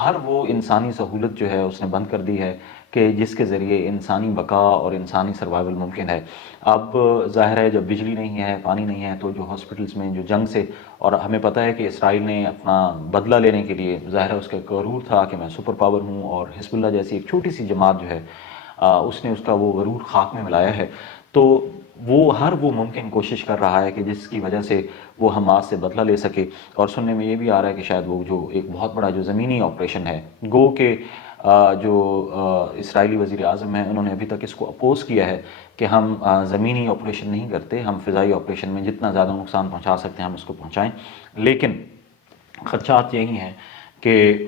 ہر وہ انسانی سہولت جو ہے اس نے بند کر دی ہے کہ جس کے ذریعے انسانی بقا اور انسانی سروائیول ممکن ہے۔ اب ظاہر ہے جب بجلی نہیں ہے، پانی نہیں ہے، تو جو ہاسپٹلز میں جو جنگ سے، اور ہمیں پتہ ہے کہ اسرائیل نے اپنا بدلہ لینے کے لیے، ظاہر ہے اس کا ایک غرور تھا کہ میں سپر پاور ہوں، اور حزب اللہ جیسی ایک چھوٹی سی جماعت جو ہے اس نے اس کا وہ غرور خاک میں ملایا ہے، تو وہ ہر وہ ممکن کوشش کر رہا ہے کہ جس کی وجہ سے وہ حماس سے بدلہ لے سکے۔ اور سننے میں یہ بھی آ رہا ہے کہ شاید وہ جو ایک بہت بڑا جو زمینی آپریشن ہے، گو کہ جو اسرائیلی وزیر اعظم ہیں انہوں نے ابھی تک اس کو اپوز کیا ہے کہ ہم زمینی آپریشن نہیں کرتے، ہم فضائی آپریشن میں جتنا زیادہ نقصان پہنچا سکتے ہیں ہم اس کو پہنچائیں، لیکن خدشات یہی ہیں کہ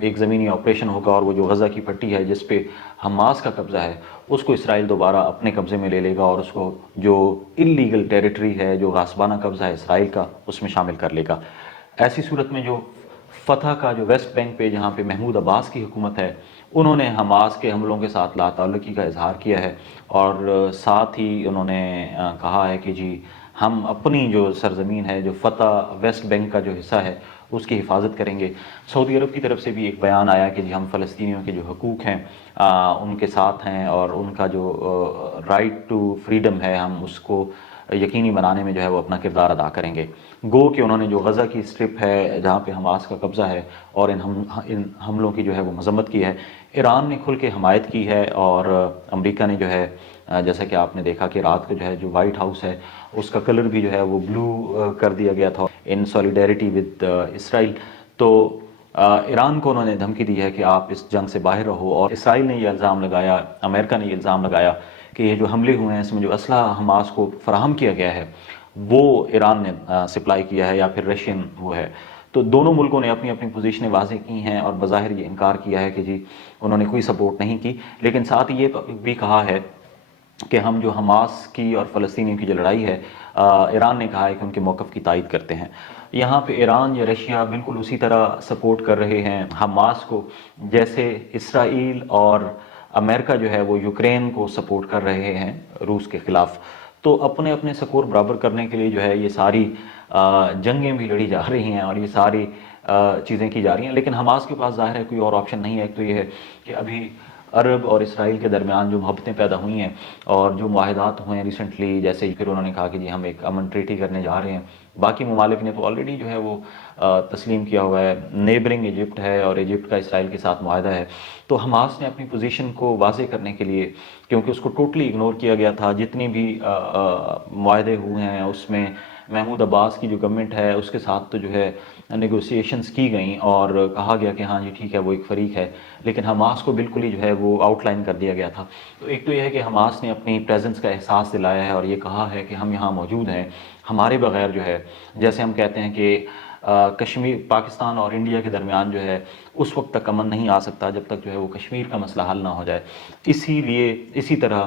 ایک زمینی آپریشن ہوگا اور وہ جو غزہ کی پٹی ہے جس پہ حماس کا قبضہ ہے اس کو اسرائیل دوبارہ اپنے قبضے میں لے لے گا، اور اس کو جو انلیگل ٹیریٹری ہے، جو غاصبانہ قبضہ ہے اسرائیل کا، اس میں شامل کر لے گا۔ ایسی صورت میں جو فتح کا جو ویسٹ بینک پہ جہاں پہ محمود عباس کی حکومت ہے، انہوں نے حماس کے حملوں کے ساتھ لا تعلقی کا اظہار کیا ہے، اور ساتھ ہی انہوں نے کہا ہے کہ جی ہم اپنی جو سرزمین ہے، جو فتح ویسٹ بینک کا جو حصہ ہے اس کی حفاظت کریں گے۔ سعودی عرب کی طرف سے بھی ایک بیان آیا کہ جی ہم فلسطینیوں کے جو حقوق ہیں ان کے ساتھ ہیں، اور ان کا جو رائٹ ٹو فریڈم ہے ہم اس کو یقینی بنانے میں جو ہے وہ اپنا کردار ادا کریں گے۔ گو کہ انہوں نے جو غزہ کی اسٹرپ ہے جہاں پہ حماس کا قبضہ ہے اور ان حملوں کی جو ہے وہ مذمت کی ہے، ایران نے کھل کے حمایت کی ہے، اور امریکہ نے جو ہے جیسا کہ آپ نے دیکھا کہ رات کو جو ہے جو وائٹ ہاؤس ہے اس کا کلر بھی جو ہے وہ بلو کر دیا گیا تھا ان سولیڈیرٹی ود اسرائیل۔ تو ایران کو انہوں نے دھمکی دی ہے کہ آپ اس جنگ سے باہر رہو، اور اسرائیل نے یہ الزام لگایا، امریکہ نے یہ الزام لگایا کہ یہ جو حملے ہوئے ہیں اس میں جو اسلحہ حماس کو فراہم کیا گیا ہے وہ ایران نے سپلائی کیا ہے یا پھر رشین وہ ہے۔ تو دونوں ملکوں نے اپنی اپنی پوزیشنیں واضح کی ہیں، اور بظاہر یہ انکار کیا ہے کہ جی انہوں نے کوئی سپورٹ نہیں کی، لیکن ساتھ ہی یہ بھی کہا ہے کہ ہم جو حماس کی اور فلسطینیوں کی جو لڑائی ہے، ایران نے کہا ہے کہ ان کے موقف کی تائید کرتے ہیں۔ یہاں پہ ایران یا رشیا بالکل اسی طرح سپورٹ کر رہے ہیں حماس کو جیسے اسرائیل اور امریکہ جو ہے وہ یوکرین کو سپورٹ کر رہے ہیں روس کے خلاف۔ تو اپنے اپنے سکور برابر کرنے کے لیے جو ہے یہ ساری جنگیں بھی لڑی جا رہی ہیں اور یہ ساری چیزیں کی جا رہی ہیں، لیکن حماس کے پاس ظاہر ہے کوئی اور آپشن نہیں ہے۔ ایک تو یہ ہے کہ ابھی عرب اور اسرائیل کے درمیان جو محبتیں پیدا ہوئی ہیں اور جو معاہدات ہوئے ہیں ریسنٹلی، جیسے پھر انہوں نے کہا کہ جی ہم ایک امن ٹریٹی کرنے جا رہے ہیں، باقی ممالک نے تو آلریڈی جو ہے وہ تسلیم کیا ہوا ہے، نیبرنگ ایجپٹ ہے اور ایجپٹ کا اسرائیل کے ساتھ معاہدہ ہے۔ تو حماس نے اپنی پوزیشن کو واضح کرنے کے لیے، کیونکہ اس کو ٹوٹلی اگنور کیا گیا تھا، جتنی بھی معاہدے ہوئے ہیں اس میں محمود عباس کی جو گورنمنٹ ہے اس کے ساتھ تو جو ہے نیگوسیشنز کی گئیں اور کہا گیا کہ ہاں جی ٹھیک ہے وہ ایک فریق ہے، لیکن حماس کو بالکل ہی جو ہے وہ آؤٹ لائن کر دیا گیا تھا۔ تو ایک تو یہ ہے کہ حماس نے اپنی پریزنس کا احساس دلایا ہے اور یہ کہا ہے کہ ہم یہاں موجود ہیں، ہمارے بغیر جو ہے، جیسے ہم کہتے ہیں کہ کشمیر، پاکستان اور انڈیا کے درمیان جو ہے اس وقت تک امن نہیں آ سکتا جب تک جو ہے وہ کشمیر کا مسئلہ حل نہ ہو جائے، اسی لیے اسی طرح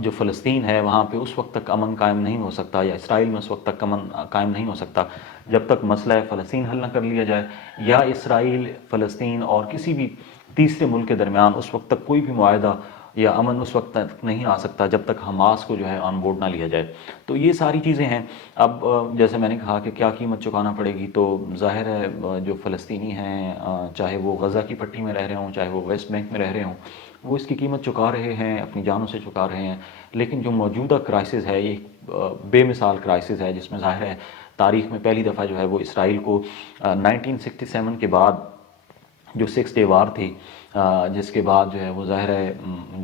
جو فلسطین ہے وہاں پہ اس وقت تک امن قائم نہیں ہو سکتا، یا اسرائیل میں اس وقت تک امن قائم نہیں ہو سکتا جب تک مسئلہ فلسطین حل نہ کر لیا جائے، یا اسرائیل، فلسطین اور کسی بھی تیسرے ملک کے درمیان اس وقت تک کوئی بھی معاہدہ یا امن اس وقت تک نہیں آ سکتا جب تک حماس کو جو ہے آن بورڈ نہ لیا جائے۔ تو یہ ساری چیزیں ہیں۔ اب جیسے میں نے کہا کہ کیا قیمت چکانا پڑے گی، تو ظاہر ہے جو فلسطینی ہیں چاہے وہ غزہ کی پٹی میں رہ رہے ہوں، چاہے وہ ویسٹ بینک میں رہ رہے ہوں، وہ اس کی قیمت چکا رہے ہیں، اپنی جانوں سے چکا رہے ہیں۔ لیکن جو موجودہ کرائسس ہے یہ بے مثال کرائسس ہے، جس میں ظاہر ہے تاریخ میں پہلی دفعہ جو ہے وہ اسرائیل کو 1967 کے بعد جو 6 ڈے وار تھی، جس کے بعد جو ہے وہ ظاہر ہے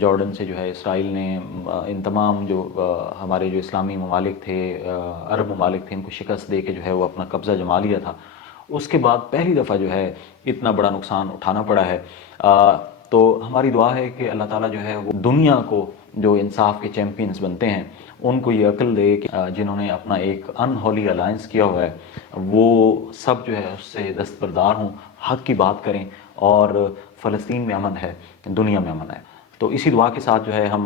جارڈن سے جو ہے اسرائیل نے ان تمام جو ہمارے جو اسلامی ممالک تھے، عرب ممالک تھے، ان کو شکست دے کے جو ہے وہ اپنا قبضہ جما لیا تھا۔ اس کے بعد پہلی دفعہ جو ہے اتنا بڑا نقصان اٹھانا پڑا ہے۔ تو ہماری دعا ہے کہ اللہ تعالیٰ جو ہے وہ دنیا کو جو انصاف کے چیمپئنز بنتے ہیں ان کو یہ عقل دے کہ جنہوں نے اپنا ایک ان ہولی الائنس کیا ہوا ہے وہ سب جو ہے اس سے دستبردار ہوں، حق کی بات کریں، اور فلسطین میں امن ہے، دنیا میں امن ہے۔ تو اسی دعا کے ساتھ جو ہے ہم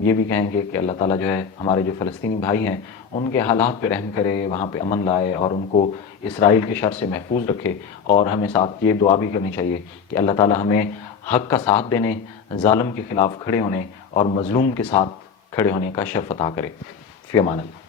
یہ بھی کہیں گے کہ اللہ تعالیٰ جو ہے ہمارے جو فلسطینی بھائی ہیں ان کے حالات پہ رحم کرے، وہاں پہ امن لائے اور ان کو اسرائیل کے شر سے محفوظ رکھے۔ اور ہمیں ساتھ یہ دعا بھی کرنی چاہیے کہ اللہ تعالیٰ ہمیں حق کا ساتھ دینے، ظالم کے خلاف کھڑے ہونے اور مظلوم کے ساتھ کھڑے ہونے کا شرف عطا کرے۔ فی امان اللہ۔